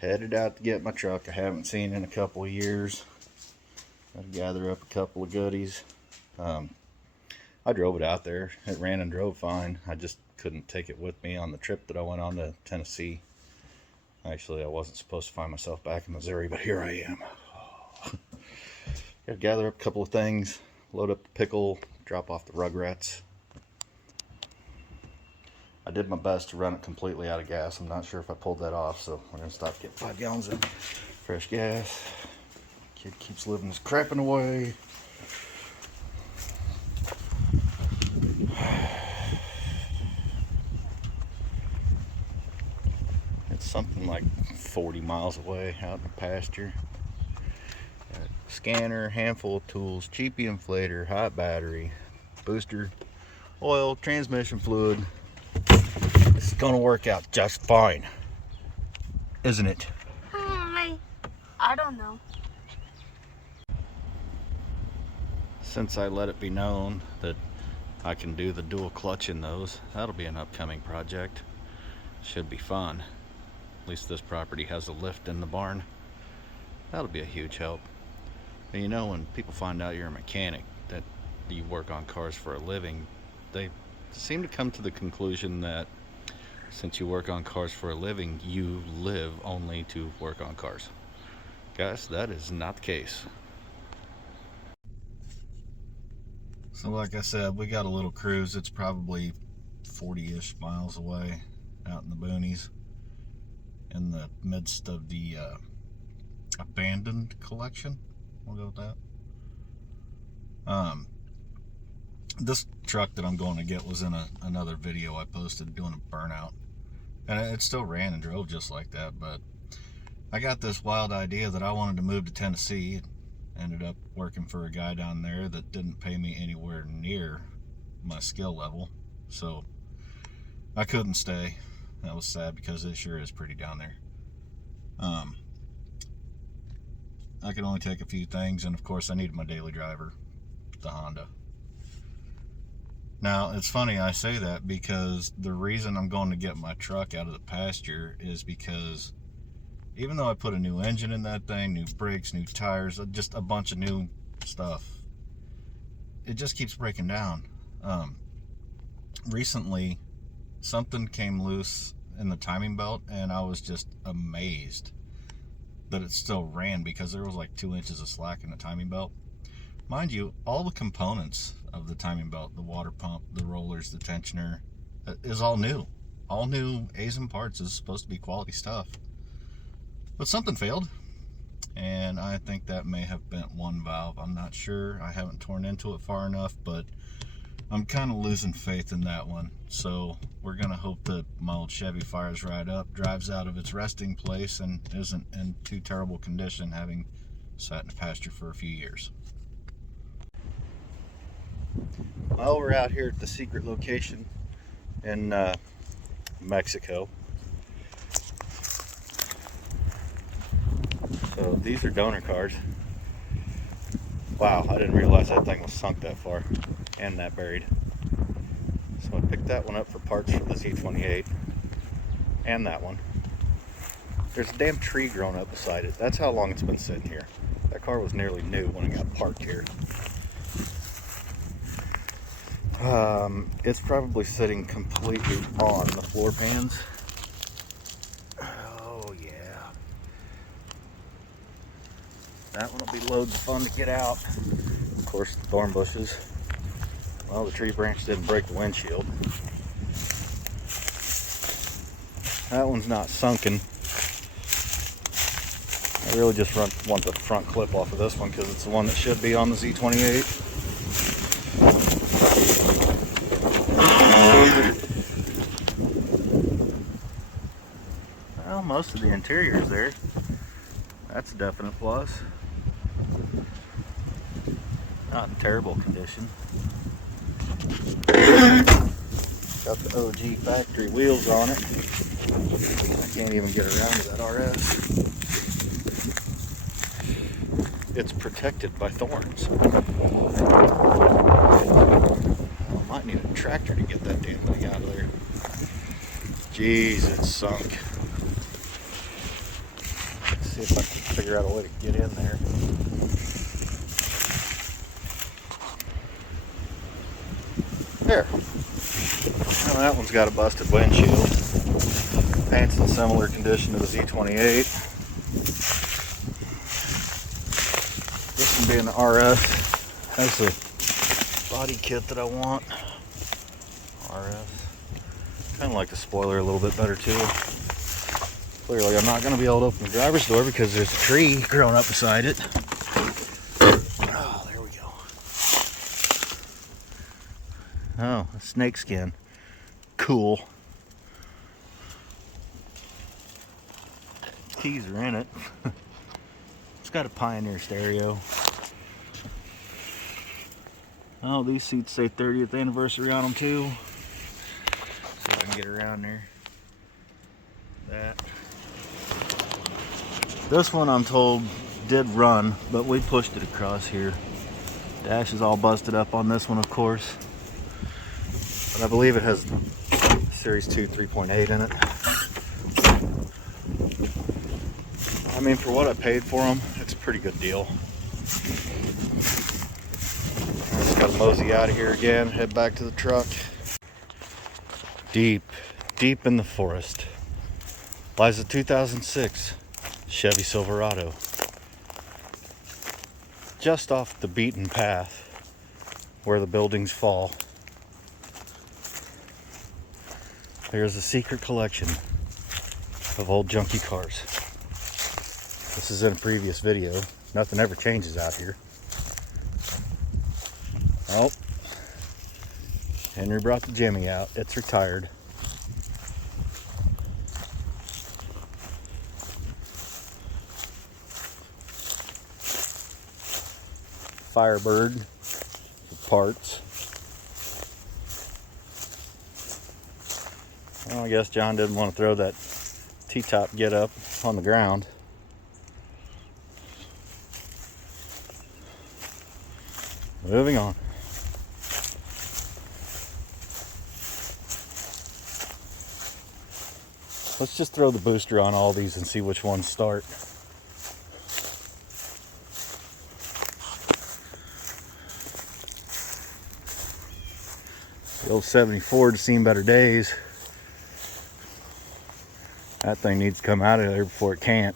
Headed out to get my truck I haven't seen in a couple of years. Gotta gather up a couple of goodies. I drove it out there. It ran and drove fine. I just couldn't take it with me on the trip that I went on to Tennessee. Actually, I wasn't supposed to find myself back in Missouri, but here I am. Gotta gather up a couple of things, load up the pickle, drop off the rugrats. I did my best to run it completely out of gas. I'm not sure if I pulled that off, so we're gonna stop getting 5 gallons of fresh gas. Kid keeps living his crapping away. It's something like 40 miles away out in the pasture. Got scanner, handful of tools, cheapy inflator, hot battery, booster, oil, transmission fluid. This is gonna work out just fine, isn't it? I don't know. Since I let it be known that I can do the dual clutch in those, that'll be an upcoming project. Should be fun. At least this property has a lift in the barn. That'll be a huge help. And you know, when people find out you're a mechanic, that you work on cars for a living, they seem to come to the conclusion that since you work on cars for a living, you live only to work on cars. Guys, that is not the case. So like I said, we got a little cruise. It's probably 40-ish miles away out in the boonies, in the midst of the abandoned collection. We'll go with that. This truck that I'm going to get was in another video I posted doing a burnout, and it still ran and drove just like that. But I got this wild idea that I wanted to move to Tennessee. Ended up working for a guy down there that didn't pay me anywhere near my skill level, so I couldn't stay. That was sad because it sure is pretty down there. I could only take a few things, and of course I needed my daily driver, the Honda. Now, it's funny I say that because the reason I'm going to get my truck out of the pasture is because even though I put a new engine in that thing, new brakes, new tires, just a bunch of new stuff, it just keeps breaking down. Recently, something came loose in the timing belt, and I was just amazed that it still ran because there was like 2 inches of slack in the timing belt. Mind you, all the components of the timing belt, the water pump, the rollers, the tensioner, is all new. All new A's and parts. Is supposed to be quality stuff. But something failed, and I think that may have bent one valve. I'm not sure. I haven't torn into it far enough, but I'm kind of losing faith in that one. So we're going to hope that my old Chevy fires right up, drives out of its resting place, and isn't in too terrible condition, having sat in the pasture for a few years. Well, we're out here at the secret location in Mexico. So these are donor cars. Wow, I didn't realize that thing was sunk that far and that buried. So I picked that one up for parts for the Z28 and that one. There's a damn tree growing up beside it. That's how long it's been sitting here. That car was nearly new when it got parked here. It's probably sitting completely on the floor pans. Oh yeah. That one will be loads of fun to get out. Of course, the thorn bushes. Well, the tree branch didn't break the windshield. That one's not sunken. I really just want the front clip off of this one because it's the one that should be on the Z28. Well, most of the interior is there. That's a definite plus. Not in terrible condition. Got the OG factory wheels on it. I can't even get around to that RS. It's protected by thorns. I might need a tractor to get that damn thing out of there. Jeez, it's sunk. See if I can figure out a way to get in there. There. Now that one's got a busted windshield. Paint's in similar condition to the Z28. This one being the RS has the body kit that I want. RS. Kind of like the spoiler a little bit better too. Clearly I'm not going to be able to open the driver's door because there's a tree growing up beside it. Oh, there we go. Oh, a snake skin. Cool. Keys are in it. It's got a Pioneer stereo. Oh, these seats say 30th anniversary on them too. See if I can get around there. That. This one I'm told did run, but we pushed it across here. Dash is all busted up on this one, of course. But I believe it has Series 2 3.8 in it. I mean, for what I paid for them, it's a pretty good deal. I just gotta mosey out of here again, head back to the truck. Deep in the forest lies a 2006 Chevy Silverado. Just off the beaten path where the buildings fall. There's a secret collection of old junky cars. This is in a previous video. Nothing ever changes out here. Oh, Henry brought the Jimmy out. It's retired. Firebird for parts. Well, I guess John didn't want to throw that T-top get up on the ground. Moving on. Let's just throw the booster on all these and see which ones start. The old 74 has seen better days. That thing needs to come out of there before it can't.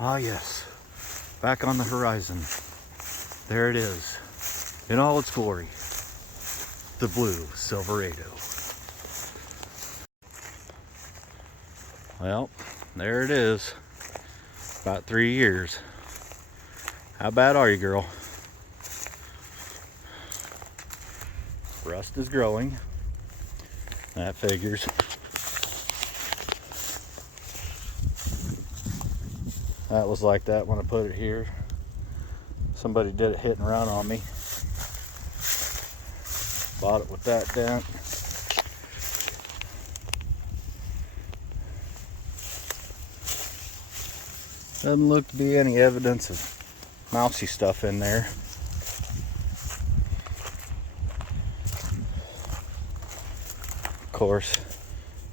Ah yes, back on the horizon. There it is, in all its glory. The blue Silveraydo. Well, there it is. About 3 years. How bad are you, girl? Rust is growing. That figures. That was like that when I put it here. Somebody did it hit and run on me. Bought it with that dent. Doesn't look to be any evidence of mousy stuff in there. Of course,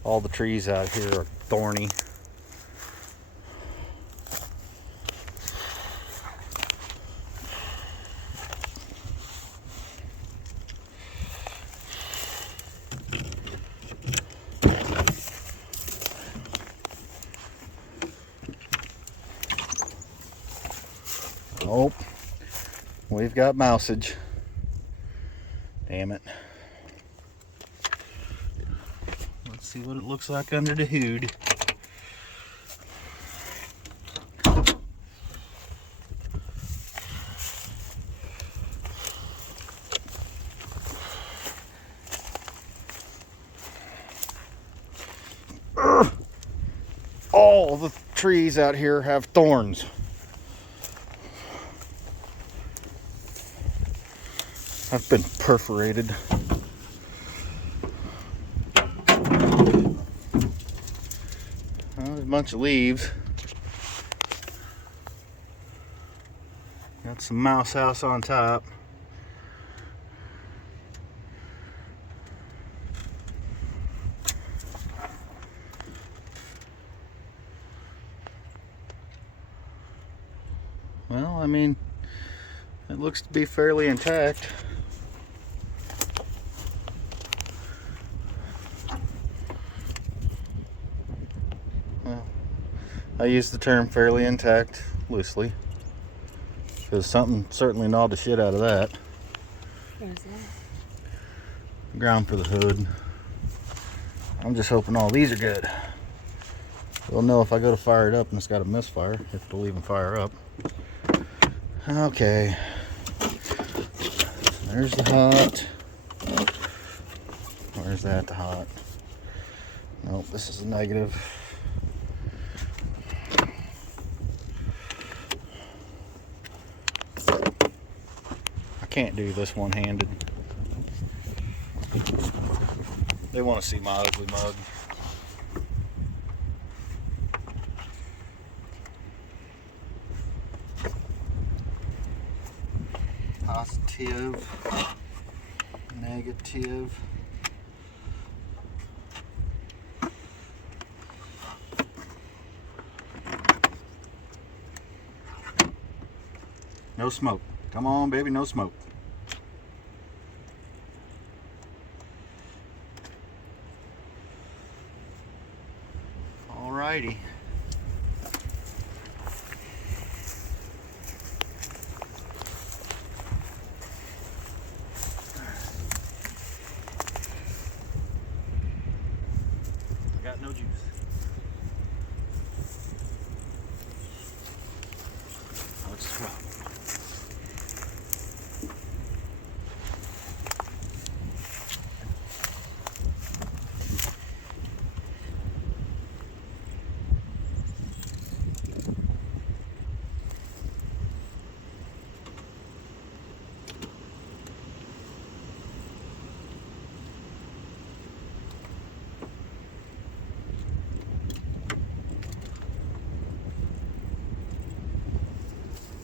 all the trees out here are thorny. Oh, we've got mousage. Damn it. Let's see what it looks like under the hood. All the trees out here have thorns. I've been perforated. Well, there's a bunch of leaves. Got some mouse house on top. Well, I mean, it looks to be fairly intact. Well, I use the term fairly intact loosely, because something certainly gnawed the shit out of that. Where's that? Ground for the hood. I'm just hoping all these are good. We'll know if I go to fire it up and it's got a misfire, if it'll even fire up. Okay. There's the hot. Where's that, the hot? Nope, this is a negative. I can't do this one-handed. They want to see my ugly mug. Positive, negative. No smoke. Come on, baby, no smoke. Alrighty. I got no juice. Let's swap.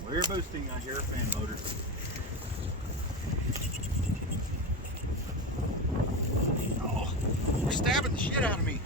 Rear boosting, I hear a fan motor. Oh, you're stabbing the shit out of me.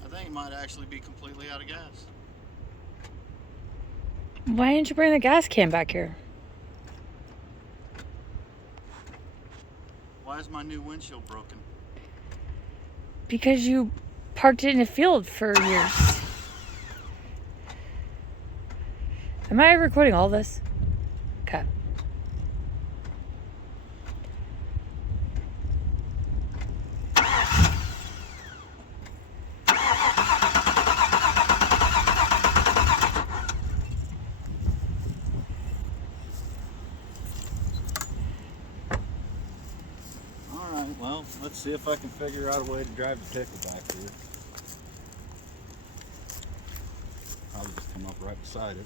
I think it might actually be completely out of gas. Why didn't you bring the gas can back here? Why is my new windshield broken? Because you parked it in a field for years. Am I recording all this? Okay. Alright, well, let's see if I can figure out a way to drive the pickle back here. I'll just come up right beside it.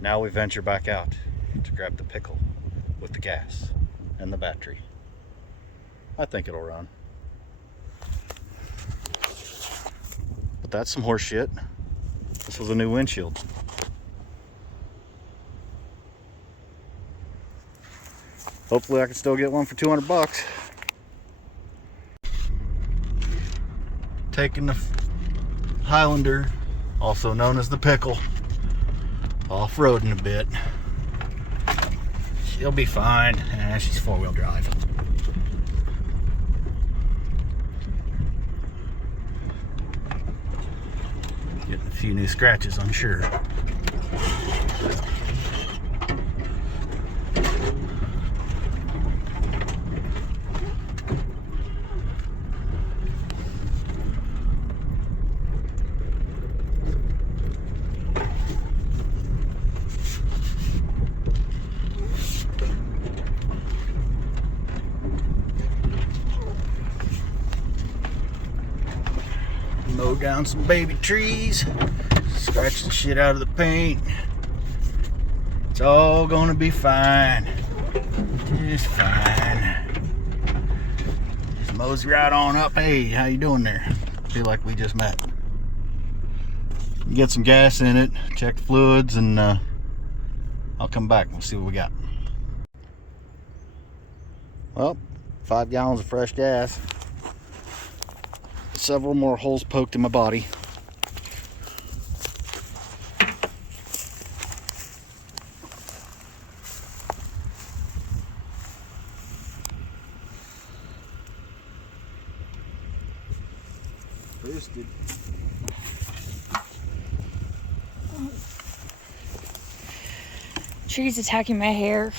Now we venture back out to grab the pickle with the gas and the battery. I think it'll run. But that's some horse shit. This was a new windshield. Hopefully I can still get one for 200 bucks. Taking the Highlander, also known as the pickle, off-roading a bit. She'll be fine. She's four-wheel drive. Getting a few new scratches, I'm sure. down some baby trees, scratch the shit out of the paint. It's all gonna be fine. Just fine. Just mosey right on up. Hey, how you doing there? Feel like we just met. Get some gas in it, check the fluids, and I'll come back and we'll see what we got. Well, 5 gallons of fresh gas. Several more holes poked in my body. Boosted. Trees attacking my hair.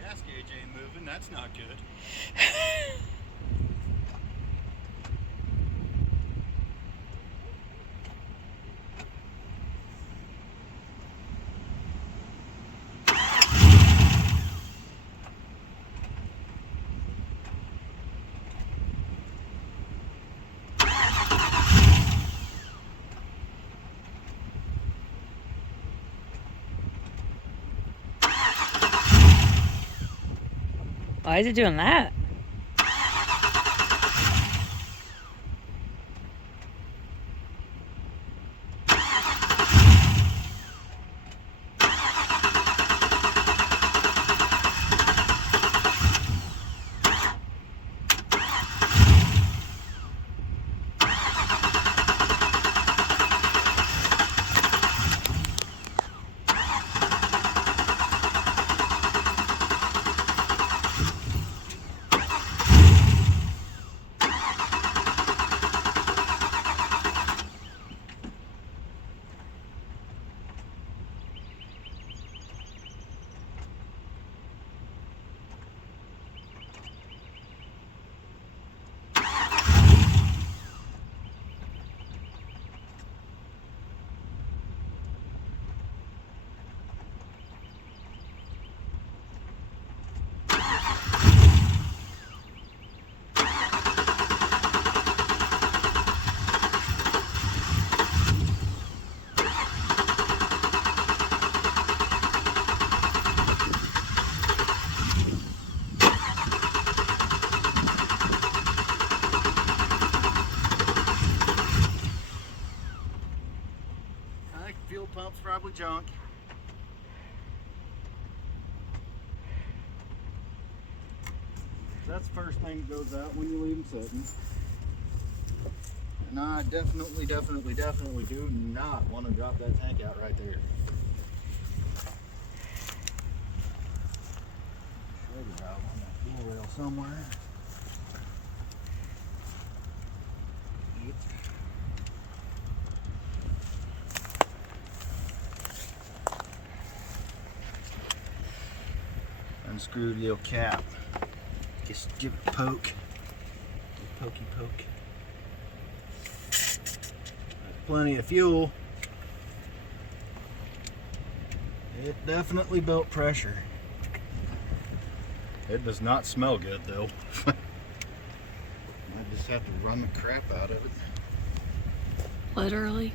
Gas gauge ain't moving, that's not good. Why is it doing that? Fuel pump's probably junk. That's the first thing that goes out when you leave them sitting. And I definitely do not want to drop that tank out right there. Shredder valve on that fuel rail somewhere. Yep. Unscrew the little cap. Just give it a poke. Pokey poke. That's plenty of fuel. It definitely built pressure. It does not smell good though. I just have to run the crap out of it. Literally.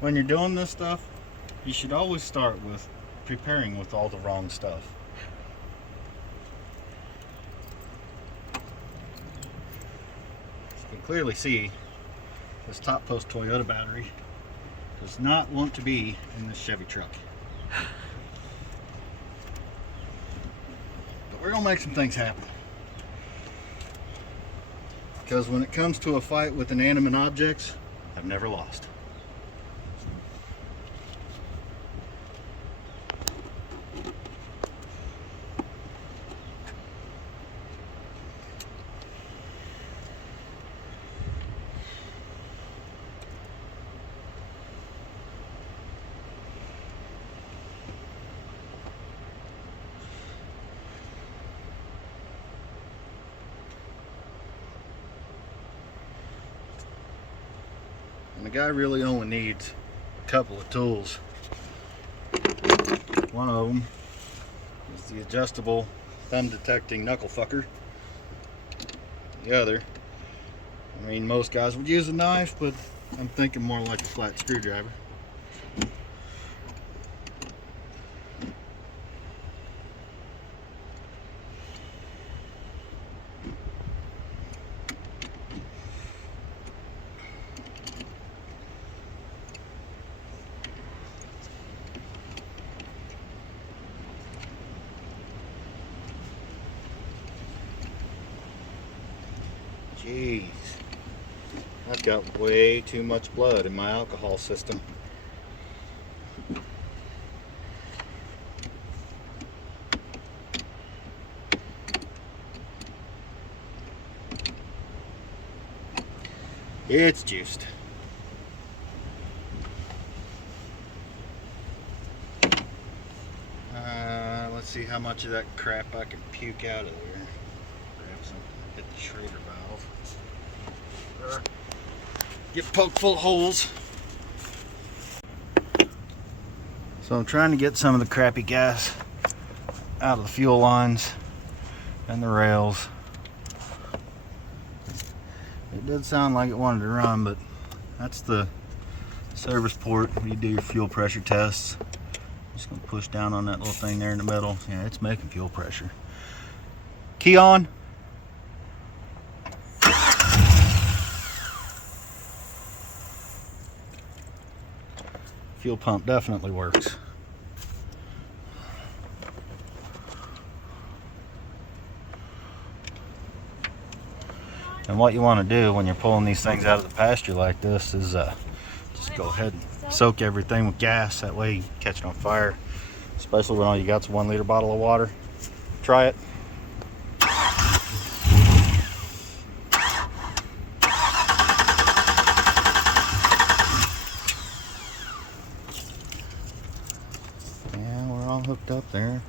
when you're doing this stuff, you should always start with preparing with all the wrong stuff. As you can clearly see, this top post Toyota battery does not want to be in this Chevy truck. But we're gonna make some things happen. Because when it comes to a fight with inanimate objects, I've never lost. And the guy really only needs a couple of tools. One of them is the adjustable thumb detecting knuckle fucker. The other, I mean, most guys would use a knife, but I'm thinking more like a flat screwdriver. Jeez, I've got way too much blood in my alcohol system. It's juiced. Let's see how much of that crap I can puke out of there. Grab something, hit the Schrader valve. Get poked full of holes. So I'm trying to get some of the crappy gas out of the fuel lines and the rails. It did sound like it wanted to run, but that's the service port where you do your fuel pressure tests. Just gonna push down on that little thing there in the middle. Yeah, it's making fuel pressure. Key on. Fuel pump definitely works. And what you want to do when you're pulling these things out of the pasture like this is just go ahead and soak everything with gas. That way you catch it on fire, especially when all you got's a 1 liter bottle of water. Try it. Yeah, we're all hooked up there.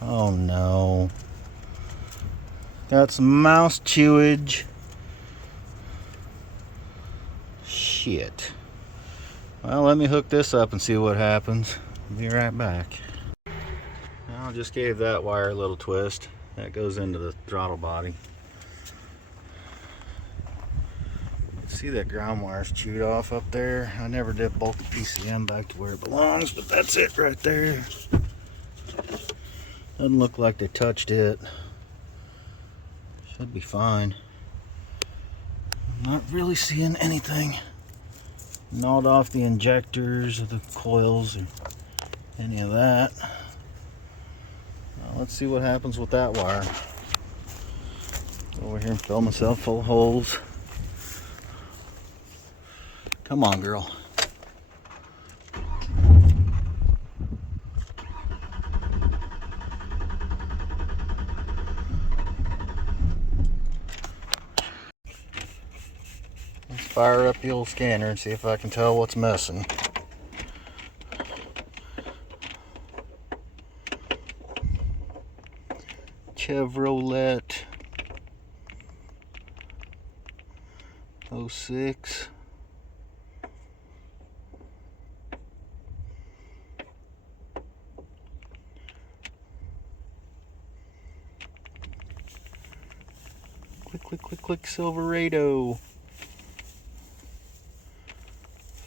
Oh no. Got some mouse chewage. Shit. Well, let me hook this up and see what happens. I'll be right back. I just gave that wire a little twist. That goes into the throttle body. See that ground wire's chewed off up there. I never did bolt the PCM back to where it belongs, but that's it right there. Doesn't look like they touched it. Should be fine. I'm not really seeing anything gnawed off the injectors or the coils or any of that. Now let's see what happens with that wire. Go over here and fill myself full of holes. Come on, girl. Let's fire up the old scanner and see if I can tell what's missing. Chevrolet 06. Click, Silveraydo.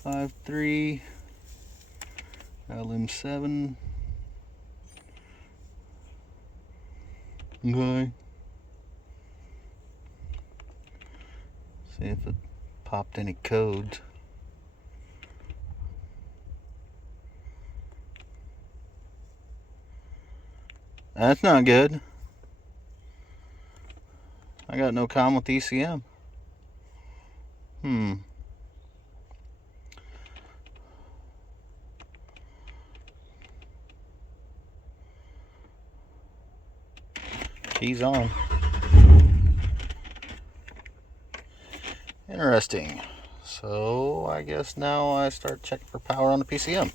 5.3 LM7. Okay. See if it popped any codes. That's not good. I got no comm with ECM. She's on. Interesting. So I guess now I start checking for power on the PCM.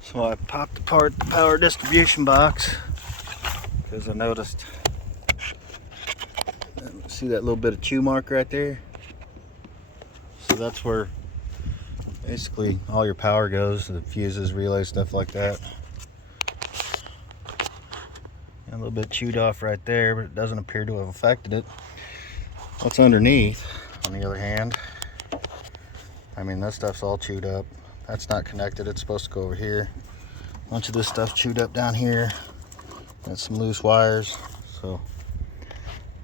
So I popped apart the power distribution box because I noticed, see that little bit of chew mark right there? So that's where basically all your power goes, the fuses, relays, stuff like that. A little bit chewed off right there, but it doesn't appear to have affected it. What's underneath, on the other hand, I mean, that stuff's all chewed up. That's not connected. It's supposed to go over here. A bunch of this stuff chewed up down here. Got some loose wires. So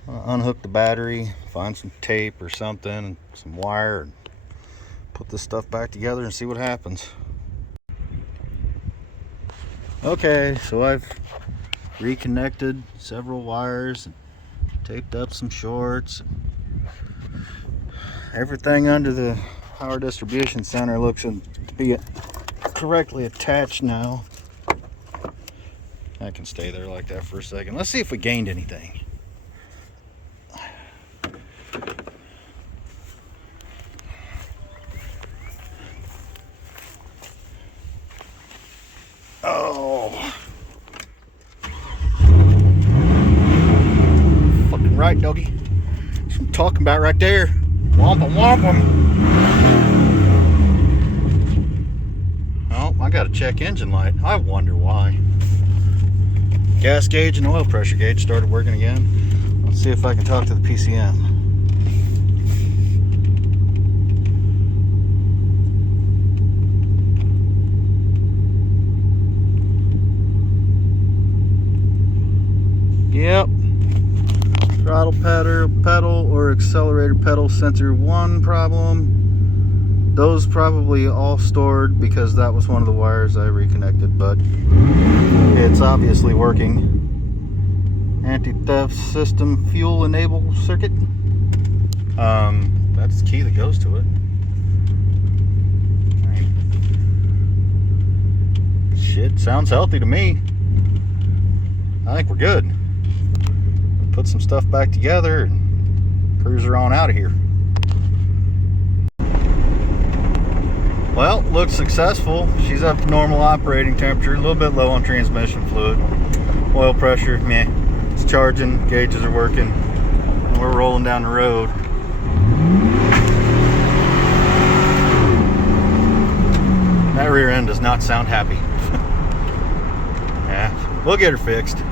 I'll unhook the battery, find some tape or something, and some wire, and put this stuff back together and see what happens. Okay, so I've reconnected several wires and taped up some shorts. Everything under the power distribution center looks to be correctly attached now. I can stay there like that for a second. Let's see if we gained anything. Oh, fucking right, doggy. That's what I'm talking about right there. Womp 'em, womp 'em. Oh, I got a check engine light. I wonder why. Gas gauge and oil pressure gauge started working again. Let's see if I can talk to the PCM. Yep. Throttle pedal or accelerator pedal sensor 1 problem. Those probably all stored because that was one of the wires I reconnected, but it's obviously working. Anti-theft system fuel enable circuit. That's the key that goes to it. Shit, sounds healthy to me. I think we're good. Put some stuff back together and cruise her on out of here. Well, looks successful. She's up to normal operating temperature, a little bit low on transmission fluid. Oil pressure, meh. It's charging, gauges are working, and we're rolling down the road. That rear end does not sound happy. Yeah, we'll get her fixed.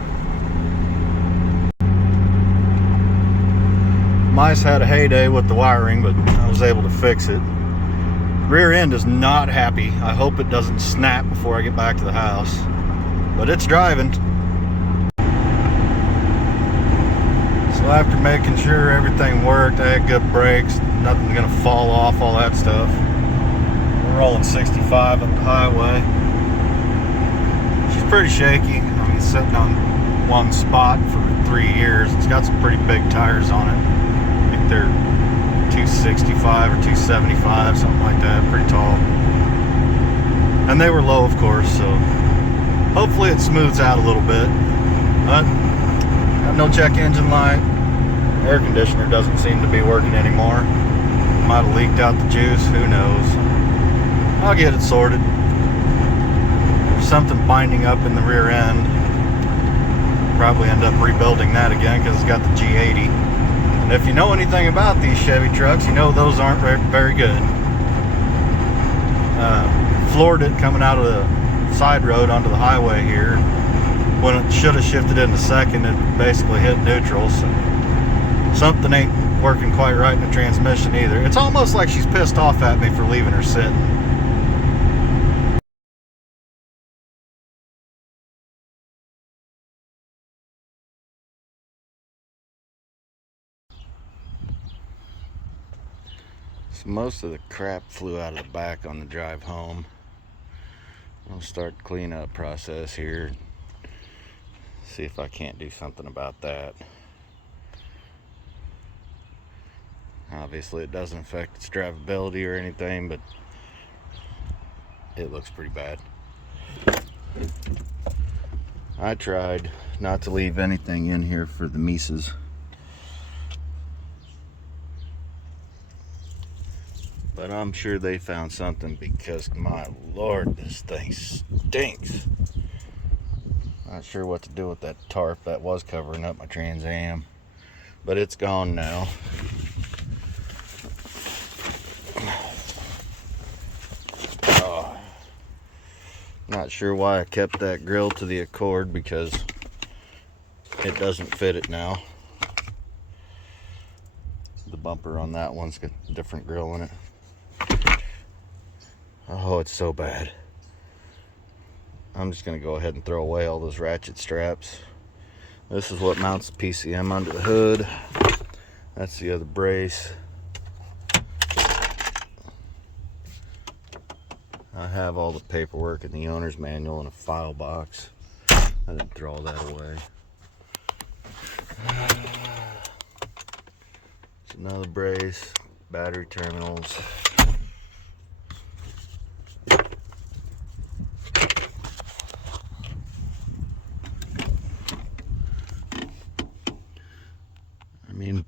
Mice had a heyday with the wiring, but I was able to fix it. Rear end is not happy. I hope it doesn't snap before I get back to the house. But it's driving. So after making sure everything worked, I had good brakes, nothing's gonna fall off, all that stuff. We're rolling 65 up the highway. She's pretty shaky. I mean, sitting on one spot for 3 years. It's got some pretty big tires on it. I think they're 265 or 275, something like that, pretty tall. And they were low, of course, so hopefully it smooths out a little bit. But got no check engine light. Air conditioner doesn't seem to be working anymore. Might have leaked out the juice, who knows. I'll get it sorted. There's something binding up in the rear end. Probably end up rebuilding that again because it's got the G80. And if you know anything about these Chevy trucks, you know those aren't very good. Floored it coming out of the side road onto the highway here. When it should have shifted into second, it basically hit neutral. So something ain't working quite right in the transmission either. It's almost like she's pissed off at me for leaving her sitting. So most of the crap flew out of the back on the drive home. I'll start the cleanup process here. See if I can't do something about that. Obviously it doesn't affect its drivability or anything, but it looks pretty bad. I tried not to leave anything in here for the Mises. But I'm sure they found something, because my lord, this thing stinks. Not sure what to do with that tarp that was covering up my Trans Am, but it's gone now. Oh, not sure why I kept that grill to the Accord, because it doesn't fit it now. The bumper on that one's got a different grill in it. Oh, it's so bad. I'm just gonna go ahead and throw away all those ratchet straps. This is what mounts the PCM under the hood. That's the other brace. I have all the paperwork in the owner's manual in a file box. I didn't throw all that away. It's another brace, battery terminals. I mean,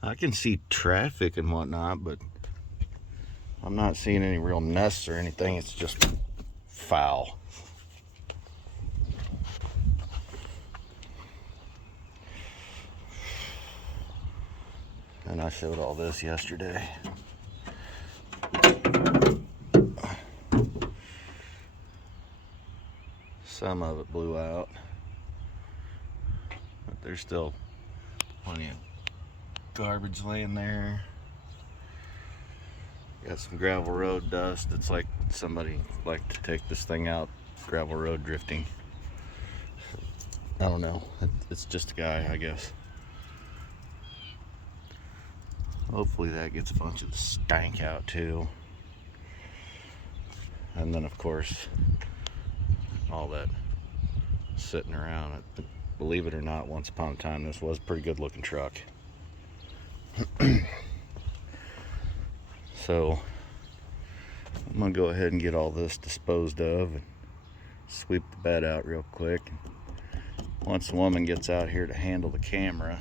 I can see traffic and whatnot, but I'm not seeing any real nests or anything. It's just foul. And I showed all this yesterday. Some of it blew out, but there's still plenty of garbage laying there. Got some gravel road dust. It's like somebody liked to take this thing out gravel road drifting. I don't know. It's just a guy, I guess. Hopefully that gets a bunch of the stank out too. And then of course, all that sitting around. Believe it or not, once upon a time this was a pretty good looking truck. So I'm gonna go ahead and get all this disposed of and sweep the bed out real quick. Once the woman gets out here to handle the camera,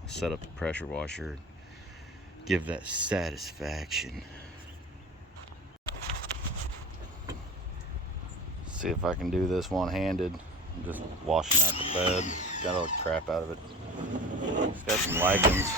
I'll set up the pressure washer and give that satisfaction. See if I can do this one-handed. I'm just washing out the bed. Got all the crap out of it. It's got some lichens.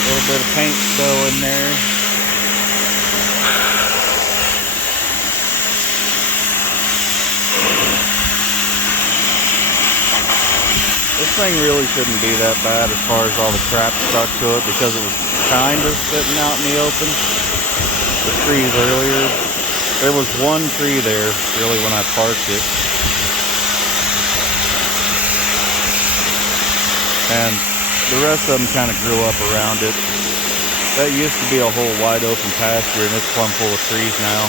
A little bit of paint spill in there. This thing really shouldn't be that bad as far as all the crap stuck to it, because it was kind of sitting out in the open. The trees earlier, there was one tree there really when I parked it, and the rest of them kind of grew up around it. That used to be a whole wide open pasture, and it's plumb full of trees now.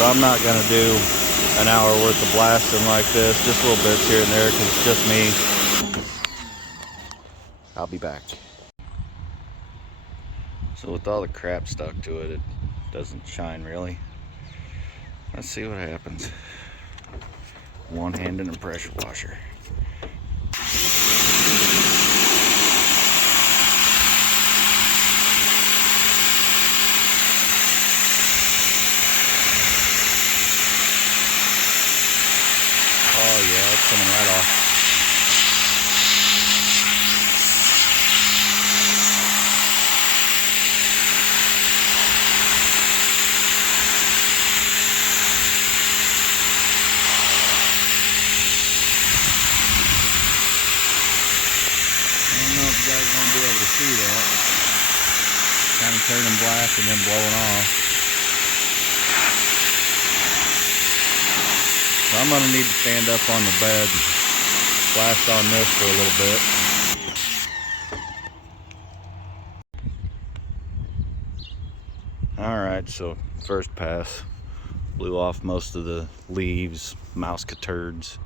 So I'm not going to do an hour worth of blasting like this, just little bits here and there, because it's just me. I'll be back. So with all the crap stuck to it, it doesn't shine really. Let's see what happens. One hand in a pressure washer. Oh yeah, it's coming right off. I don't know if you guys are going to be able to see that. Kind of turning black and then blowing off. So I'm going to need to stand up on the bed and blast on this for a little bit. Alright, so first pass. Blew off most of the leaves, mouse turds,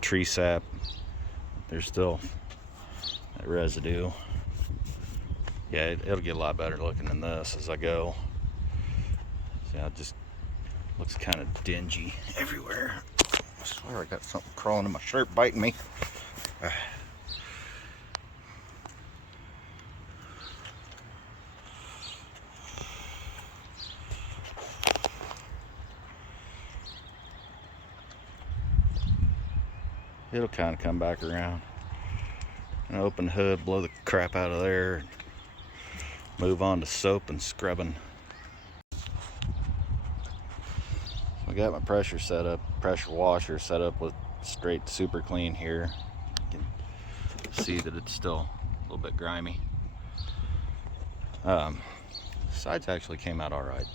tree sap. There's still that residue. Yeah, it'll get a lot better looking than this as I go. See, it just looks kind of dingy everywhere. I swear I got something crawling in my shirt biting me. It'll kind of come back around. And open the hood, blow the crap out of there, and move on to soap and scrubbing. I got my pressure washer set up with straight super clean here. You can see that it's still a little bit grimy. Sides actually came out all right,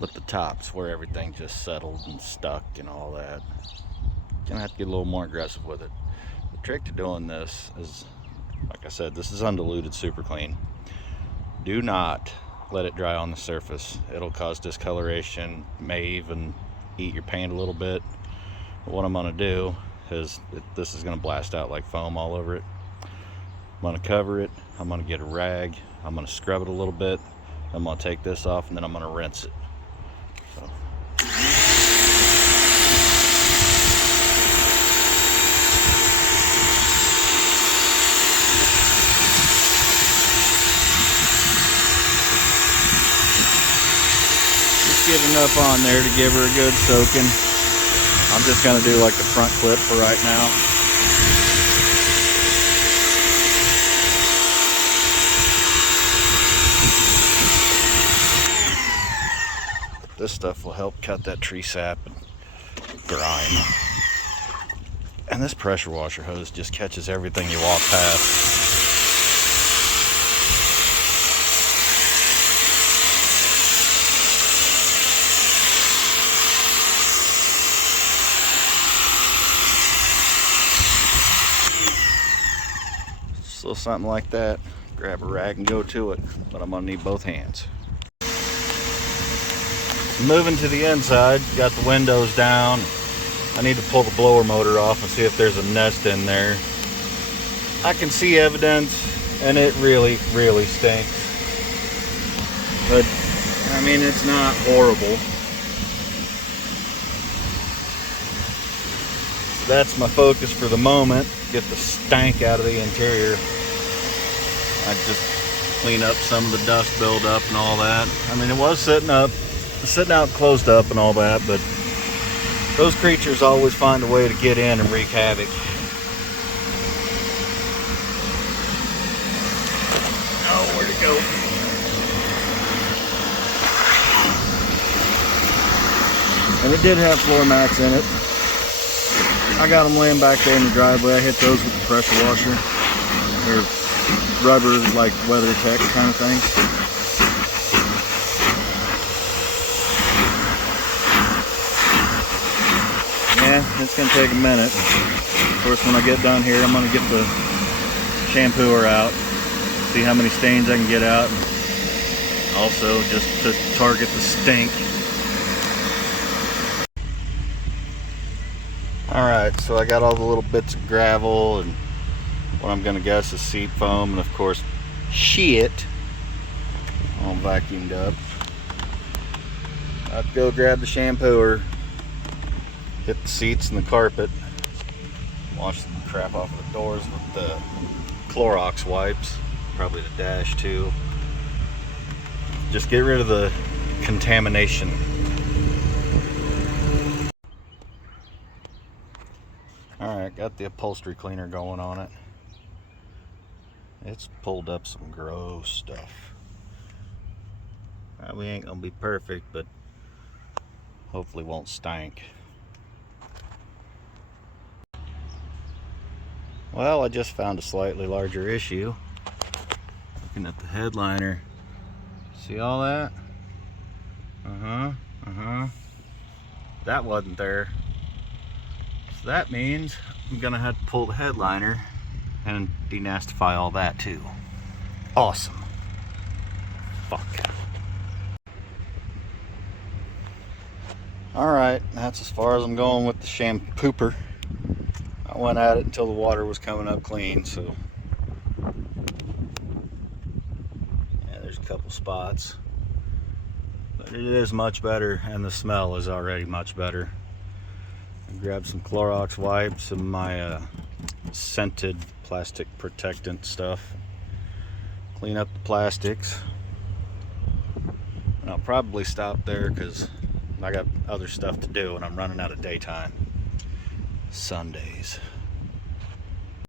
but the tops where everything just settled and stuck and all that, gonna have to get a little more aggressive with it. The trick to doing this is, like I said, this is undiluted super clean. Do not let it dry on the surface. It'll cause discoloration, may even eat your paint a little bit. But what I'm gonna do is, this is gonna blast out like foam all over it. I'm gonna cover it, I'm gonna get a rag, I'm gonna scrub it a little bit, I'm gonna take this off, and then I'm gonna rinse it. So. Get enough on there to give her a good soaking. I'm just going to do like the front clip for right now. This stuff will help cut that tree sap and grime. And this pressure washer hose just catches everything you walk past. So something like that, grab a rag and go to it, but I'm gonna need both hands. Moving to the inside, got the windows down. I need to pull the blower motor off and see if there's a nest in there. I can see evidence, and it really, really stinks. But, I mean, it's not horrible. So that's my focus for the moment. Get the stank out of the interior. I just clean up some of the dust buildup and all that. I mean, it was sitting out closed up and all that, but those creatures always find a way to get in and wreak havoc. Oh, where'd it go? And it did have floor mats in it. I got them laying back there in the driveway. I hit those with the pressure washer. They're rubber, like WeatherTech kind of thing. Yeah, it's gonna take a minute. Of course, when I get done here, I'm gonna get the shampooer out, see how many stains I can get out, and also just to target the stink. Alright, so I got all the little bits of gravel and what I'm gonna guess is seep foam, and of course shit all vacuumed up. I'll go grab the shampooer, hit the seats and the carpet. Wash the crap off of the doors with the Clorox wipes, probably the dash too. Just get rid of the contamination. Alright, got the upholstery cleaner going on it. It's pulled up some gross stuff. Probably ain't gonna be perfect, but hopefully won't stink. Well, I just found a slightly larger issue. Looking at the headliner. See all that? That wasn't there. So that means I'm gonna have to pull the headliner and denastify all that too. Awesome. Fuck. Alright, that's as far as I'm going with the shampooper. I went at it until the water was coming up clean, so yeah, there's a couple spots. But it is much better, and the smell is already much better. I grabbed some Clorox wipes and my scented plastic protectant stuff. Clean up the plastics. And I'll probably stop there because I got other stuff to do and I'm running out of daytime. Sundays.